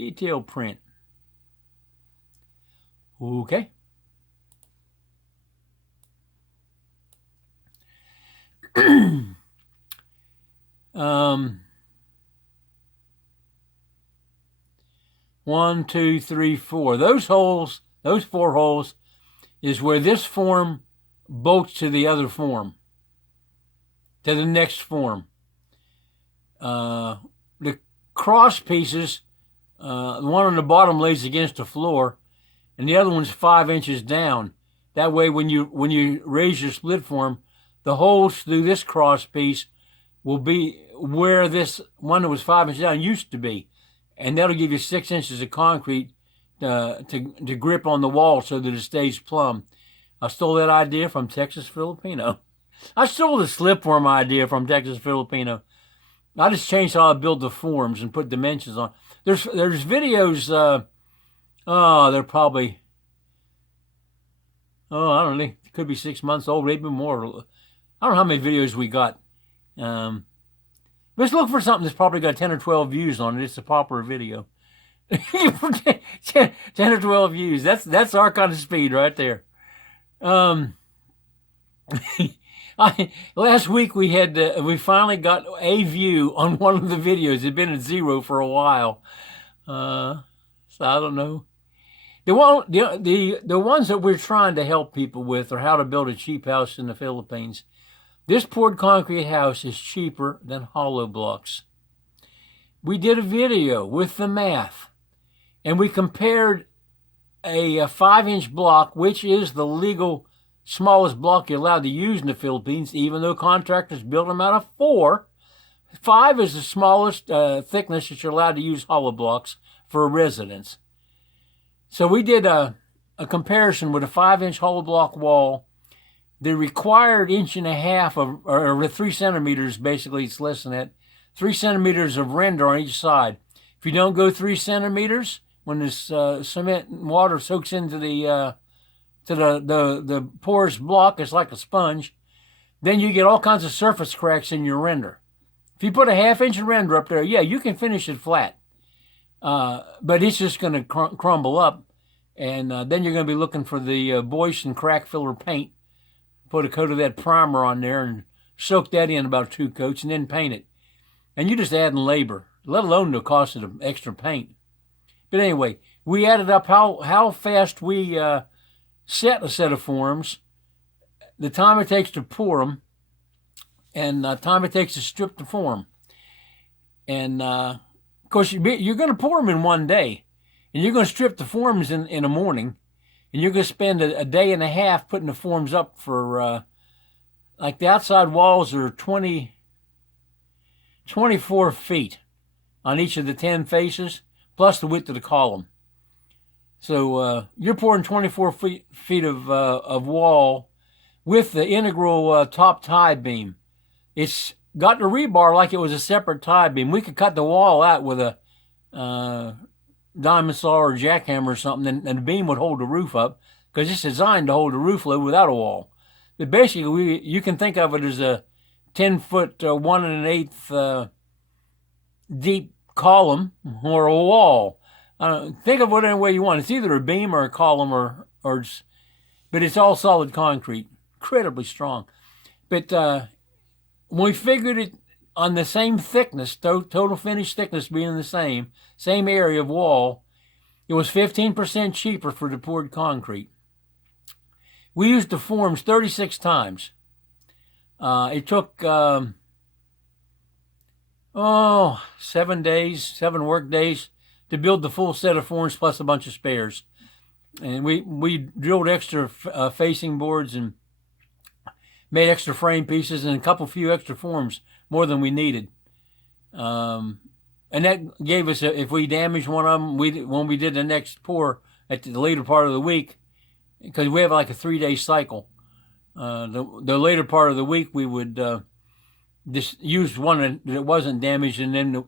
Detail print. Okay. One, two, three, four. Those holes, those 4 holes, is where this form bolts to the other form, to the next form. The cross pieces, the one on the bottom lays against the floor, and the other one's 5 inches down. That way, when you raise your split form, the holes through this cross piece will be where this one that was 5 inches down used to be, and that'll give you 6 inches of concrete to grip on the wall so that it stays plumb. I stole that idea from Texas Filipino. I stole the slip form idea from Texas Filipino. I just changed how I build the forms and put dimensions on. There's videos. They're probably, I don't know. It could be 6 months old, maybe more. I don't know how many videos we got. Let's look for something that's probably got 10 or 12 views on it. It's a popular video. 10 or 12 views. That's our kind of speed right there. Last week we finally got a view on one of the videos. It'd been at 0 for a while. So I don't know. The ones that we're trying to help people with are how to build a cheap house in the Philippines. This poured concrete house is cheaper than hollow blocks. We did a video with the math, and we compared a 5-inch block, which is the legal smallest block you're allowed to use in the Philippines, even though contractors build them out of 4. 5 is the smallest thickness that you're allowed to use hollow blocks for a residence. So we did a comparison with a 5-inch hollow block wall. The required 1.5 inches or 3 centimeters, basically it's less than that, 3 centimeters of render on each side. If you don't go 3 centimeters, when this cement and water soaks into the porous block, it's like a sponge, then you get all kinds of surface cracks in your render. If you put a 1/2 inch of render up there, yeah, you can finish it flat. But it's just going to crumble up, and then you're going to be looking for the Boyce and crack filler paint. Put a coat of that primer on there and soak that in about 2 coats and then paint it. And you're just adding labor, let alone the cost of the extra paint. But anyway, we added up how fast we set a set of forms, the time it takes to pour them, and the time it takes to strip the form. And of course, you're going to pour them in one day, and you're going to strip the forms in the morning, and you're going to spend a day and a half putting the forms up for, like the outside walls are 24 feet on each of the 10 faces, plus the width of the column. So you're pouring 24 feet of wall with the integral top tie beam. It's got the rebar like it was a separate tie beam. We could cut the wall out with a diamond saw or jackhammer or something, and the beam would hold the roof up because it's designed to hold the roof load without a wall. But basically, you can think of it as a 10-foot, 1 1/8 deep column or a wall. Think of it any way you want. It's either a beam or a column, but it's all solid concrete, incredibly strong. But when we figured it on the same thickness, total finished thickness being the same area of wall, it was 15% cheaper for the poured concrete. We used the forms 36 times. It took 7 work days to build the full set of forms plus a bunch of spares. And we drilled extra facing boards and made extra frame pieces and a few extra forms, more than we needed. And that gave us, if we damaged one of them, when we did the next pour at the later part of the week, because we have like a 3-day cycle, the later part of the week we would just use one that wasn't damaged, and then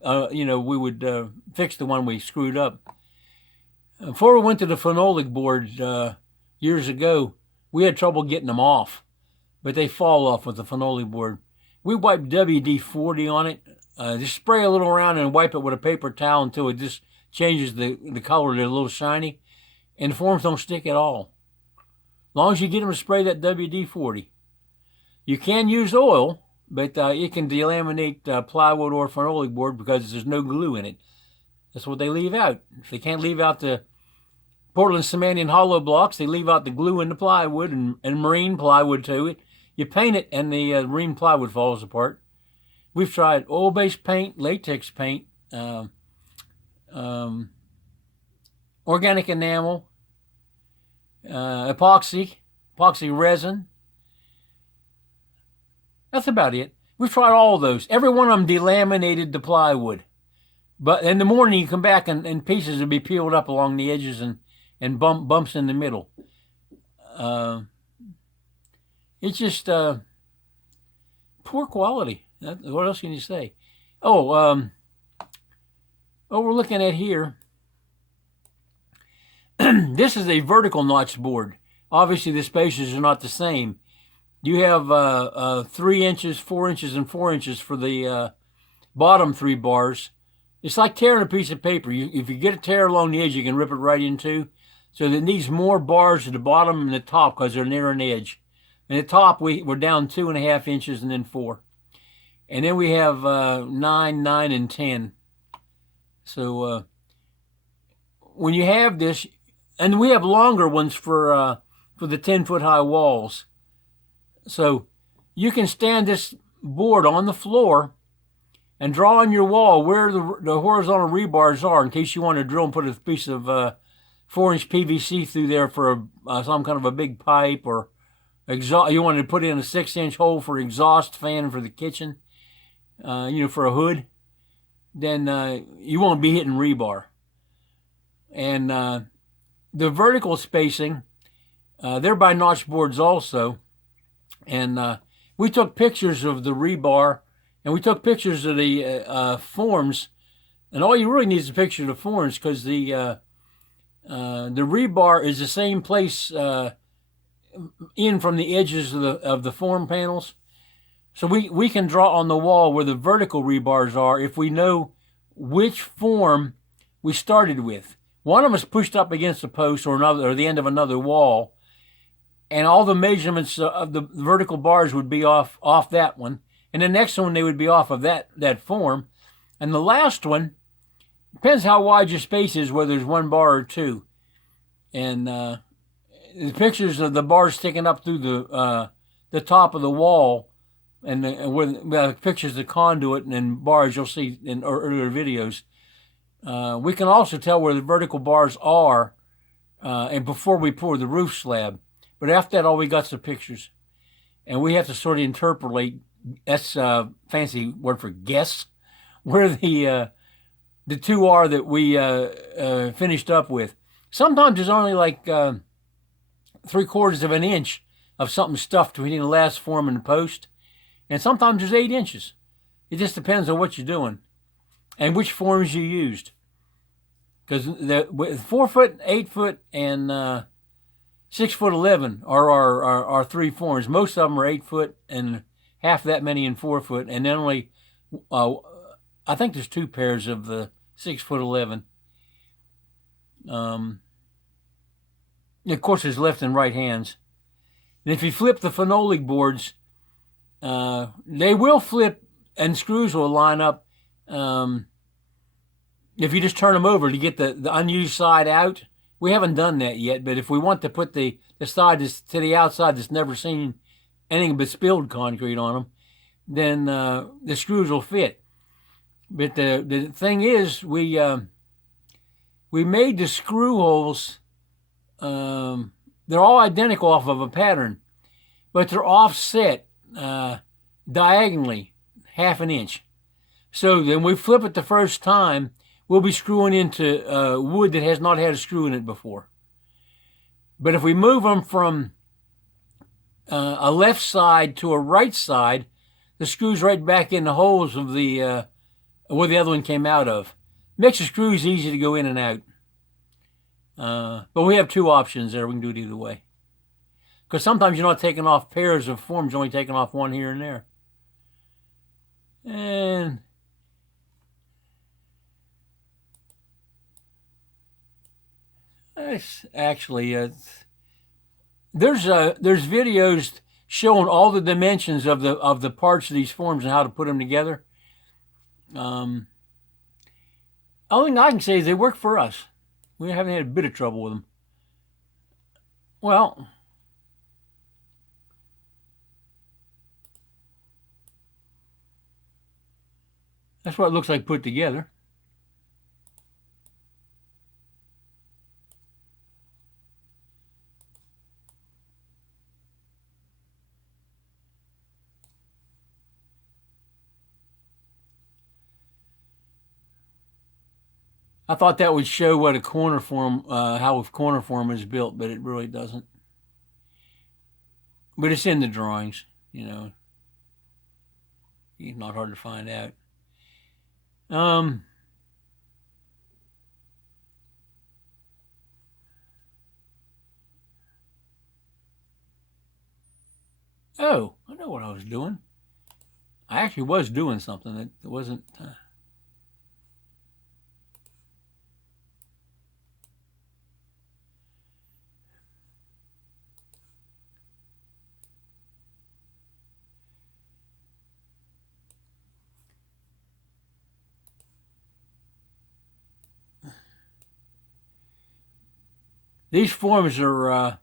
we would fix the one we screwed up. Before we went to the phenolic board years ago, we had trouble getting them off, but they fall off with the phenolic board. We wiped WD-40 on it. Just spray a little around and wipe it with a paper towel until it just changes the color. They're a little shiny, and the forms don't stick at all. As long as you get them to spray that WD-40. You can use oil, but it can delaminate plywood or phenolic board because there's no glue in it. That's what they leave out. If they can't leave out the Portland cement and hollow blocks, they leave out the glue in the plywood and marine plywood to it. You paint it and the marine plywood falls apart. We've tried oil-based paint, latex paint, organic enamel, epoxy resin. That's about it. We've tried all of those. Every one of them delaminated the plywood. But in the morning, you come back and pieces will be peeled up along the edges and bumps in the middle. It's just poor quality. What else can you say? Oh, we're looking at here. This is a vertical notch board. Obviously, the spaces are not the same. You have 3 inches, 4 inches, and 4 inches for the bottom 3 bars. It's like tearing a piece of paper. If you get a tear along the edge, you can rip it right in two. So it needs more bars at the bottom and the top because they're near an edge. And at the top, we're down 2.5 inches and then 4. And then we have 9, 9, and 10. So when you have this, and we have longer ones for the 10-foot high walls. So you can stand this board on the floor and draw on your wall where the horizontal rebars are in case you want to drill and put a piece of 4-inch PVC through there for some kind of a big pipe, or you want to put in a 6-inch hole for exhaust fan for the kitchen, for a hood. Then you won't be hitting rebar. And the vertical spacing, they're by notch boards also. And we took pictures of the rebar, and we took pictures of the forms. And all you really need is a picture of the forms, because the rebar is the same place in from the edges of the form panels. So we can draw on the wall where the vertical rebars are if we know which form we started with. One of them is pushed up against a post or the end of another wall, and all the measurements of the vertical bars would be off that one. And the next one, they would be off of that form. And the last one, depends how wide your space is, whether there's 1 bar or 2. And the pictures of the bars sticking up through the top of the wall, and where pictures of conduit and bars you'll see in earlier videos. We can also tell where the vertical bars are and before we pour the roof slab. But after that, all we got is the pictures. And we have to sort of interpolate, that's a fancy word for guess, where the 2 are that we finished up with. Sometimes there's only like 3/4 of an inch of something stuffed between the last form and the post. And sometimes there's 8 inches. It just depends on what you're doing and which forms you used. Because the 4 foot, 8 foot, and 6 foot 11 are our 3 forms. Most of them are 8 foot and half that many in 4 foot. And then only, I think there's 2 pairs of the 6 foot 11. Of course, there's left and right hands. And if you flip the phenolic boards, they will flip and screws will line up if you just turn them over to get the unused side out. We haven't done that yet, but if we want to put the side to the outside that's never seen anything but spilled concrete on them, then the screws will fit. But the thing is, we made the screw holes, they're all identical off of a pattern, but they're offset diagonally 1/2 inch. So then we flip it the first time, we'll be screwing into wood that has not had a screw in it before. But if we move them from a left side to a right side, the screw's right back in the holes of the where the other one came out of. Makes the screws easy to go in and out. But we have 2 options there. We can do it either way. Because sometimes you're not taking off pairs of forms, you're only taking off 1 here and there. And It's actually there's videos showing all the dimensions of the parts of these forms and how to put them together. Only thing I can say is they work for us. We haven't had a bit of trouble with them. Well, that's what it looks like put together. I thought that would show what a corner form, how a corner form is built, but it really doesn't. But it's in the drawings, you know. It's not hard to find out. Oh, I know what I was doing. I actually was doing something that wasn't. These forms are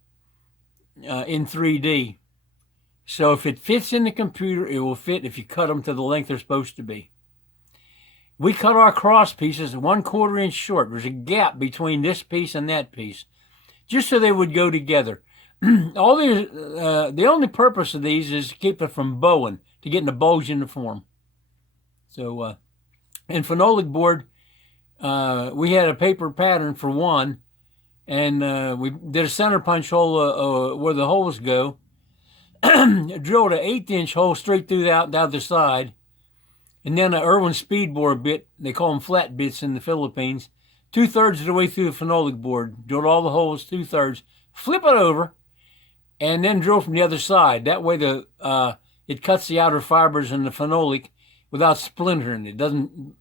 in 3D. So if it fits in the computer, it will fit if you cut them to the length they're supposed to be. We cut our cross pieces 1/4 inch short. There's a gap between this piece and that piece, just so they would go together. All these, the only purpose of these is to keep it from bowing, to get the bulge in the form. So, in phenolic board, we had a paper pattern for one, and we did a center punch hole where the holes go. Drilled an 1/8 inch hole straight through the other side, and then an Irwin speedboard bit, they call them flat bits in the Philippines, 2/3 of the way through the phenolic board, drilled all the holes 2/3, flip it over, and then drill from the other side. That way it cuts the outer fibers in the phenolic without splintering. It doesn't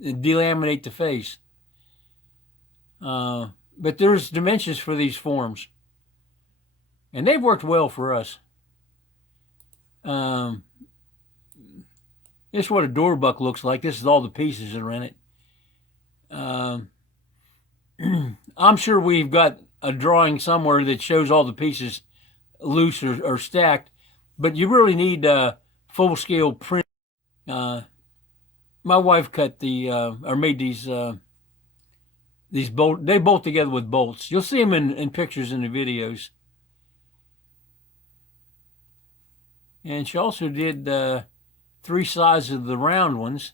delaminate the face. But there's dimensions for these forms, and they've worked well for us. This is what a door buck looks like. This is all the pieces that are in it. I'm sure we've got a drawing somewhere that shows all the pieces loose or stacked, but you really need full-scale print. My wife cut or made these bolts. They bolt together with bolts. You'll see them in pictures in the videos. And she also did 3 sides of the round ones.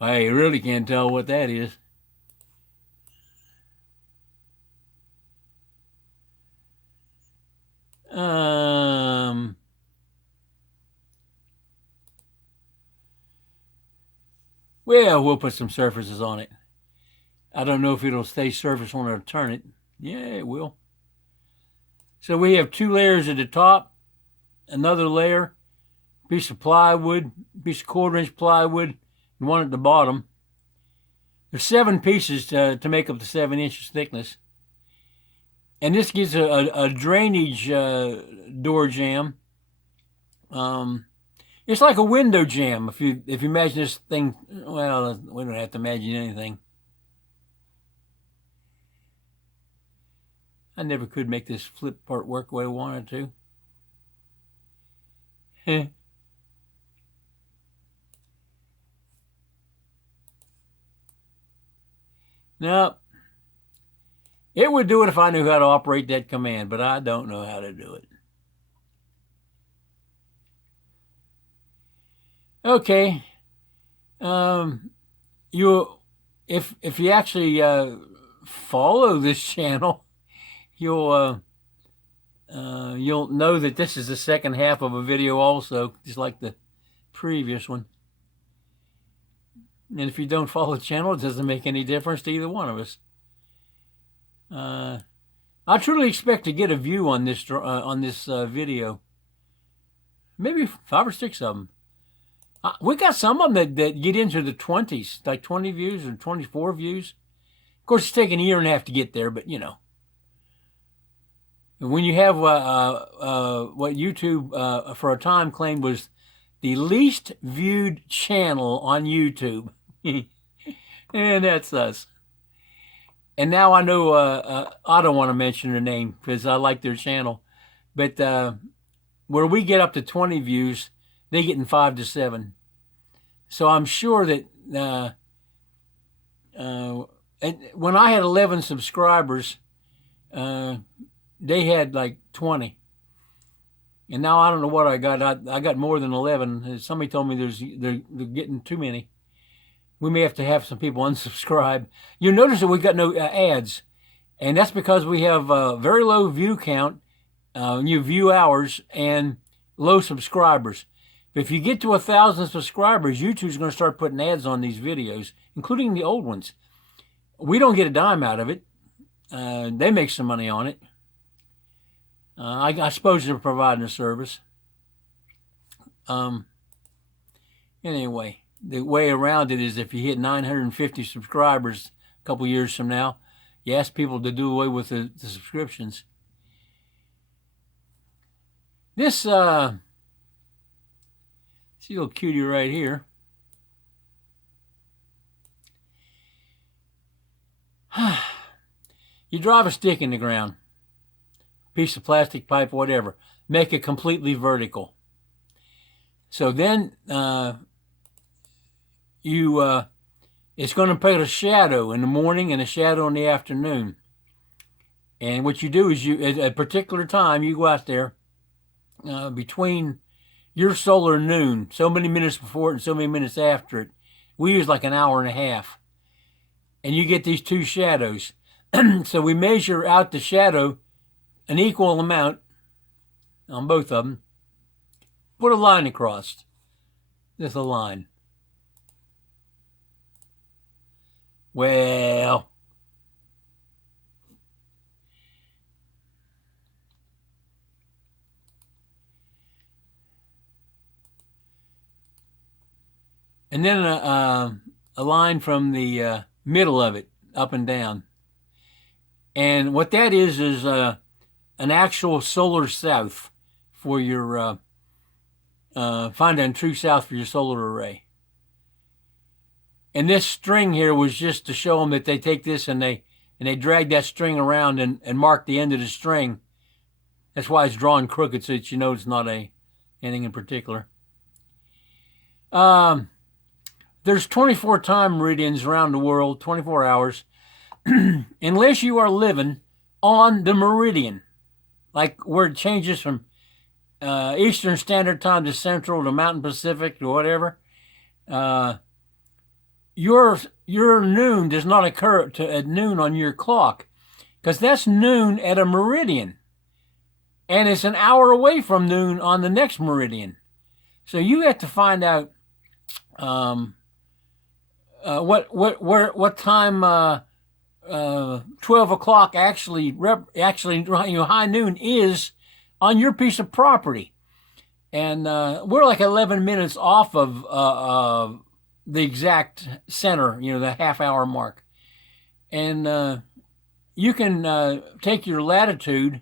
I really can't tell what that is. Well, we'll put some surfaces on it. I don't know if it'll stay surface when I turn it. Yeah, it will. So we have 2 layers at the top, another layer, piece of plywood, piece of 1/4 inch plywood, and one at the bottom. There's 7 pieces to make up the 7 inches thickness. And this gives a drainage door jamb. It's like a window jamb. If you imagine this thing, well, we don't have to imagine anything. I never could make this flip part work the way I wanted to. No, it would do it if I knew how to operate that command, but I don't know how to do it. Okay, if you actually follow this channel, you'll know that this is the second half of a video also, just like the previous one. And if you don't follow the channel, it doesn't make any difference to either one of us. I truly expect to get a view on this video. Maybe 5 or 6 of them. We got some of them that get into the 20s, like 20 views or 24 views. Of course, it's taken a year and a half to get there, but you know. When you have what YouTube for a time claimed was the least viewed channel on YouTube, and that's us. And now I know I don't want to mention their name because I like their channel, but where we get up to 20 views, they get in 5 to 7. So I'm sure that when I had 11 subscribers, they had like 20. And now I don't know what I got. I got more than 11. Somebody told me they're getting too many. We may have to have some people unsubscribe. You'll notice that we've got no ads. And that's because we have very low view count, new view hours, and low subscribers. But if you get to 1,000 subscribers, YouTube's going to start putting ads on these videos, including the old ones. We don't get a dime out of it. They make some money on it. I suppose they're providing a service. Anyway, the way around it is if you hit 950 subscribers a couple years from now, you ask people to do away with the subscriptions. This, see a little cutie right here. You drive a stick in the ground, piece of plastic pipe, whatever, make it completely vertical. So then it's going to put a shadow in the morning and a shadow in the afternoon. And what you do is at a particular time, you go out there between your solar noon, so many minutes before it and so many minutes after it. We use like an hour and a half. And you get these two shadows. So we measure out the shadow an equal amount on both of them. Put a line across. Just a line. Well, and then a line from the middle of it, up and down. And what that is an actual solar south for your, find a true south for your solar array. And this string here was just to show them that they take this and they drag that string around and mark the end of the string. That's why it's drawn crooked, so that you know it's not anything in particular. There's 24 time meridians around the world, 24 hours, unless you are living on the meridian, like where it changes from Eastern Standard Time to Central to Mountain Pacific or whatever. Your noon does not occur at noon on your clock, because that's noon at a meridian, and it's an hour away from noon on the next meridian. So you have to find out what time 12 o'clock actually high noon is on your piece of property, and we're like 11 minutes off of the exact center, the half-hour mark. And you can take your latitude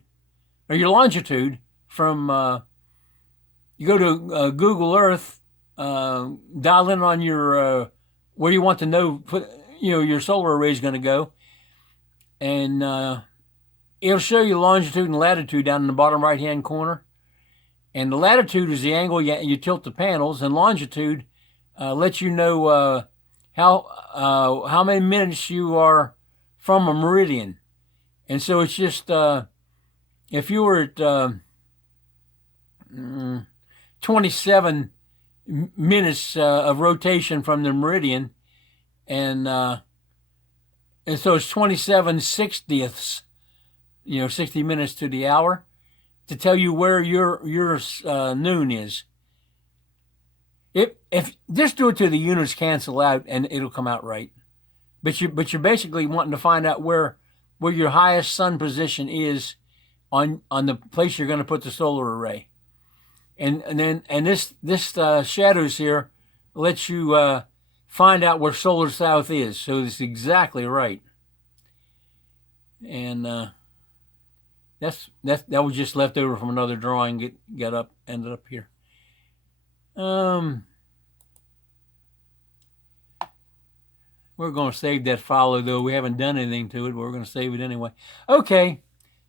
or your longitude from, you go to Google Earth, dial in on your, where you want to know, your solar array is going to go. And it'll show you longitude and latitude down in the bottom right-hand corner. And the latitude is the angle you tilt the panels, and longitude lets you know how many minutes you are from a meridian. And so it's just, if you were at 27 minutes of rotation from the meridian, and so it's 27/60ths, 60 minutes to the hour, to tell you where your noon is. If just do it till the units cancel out, and it'll come out right. But you're basically wanting to find out where your highest sun position is on the place you're going to put the solar array. And this shadows here lets you find out where solar south is. So it's exactly right. And that was just left over from another drawing. Ended up here. We're going to save that follow, though we haven't done anything to it, but we're going to save it anyway. Okay,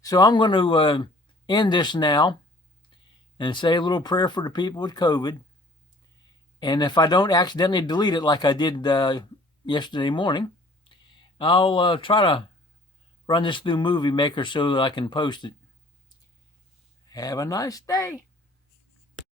so I'm going to end this now and say a little prayer for the people with COVID. And if I don't accidentally delete it like I did yesterday morning, I'll try to run this through Movie Maker so that I can post it. Have a nice day.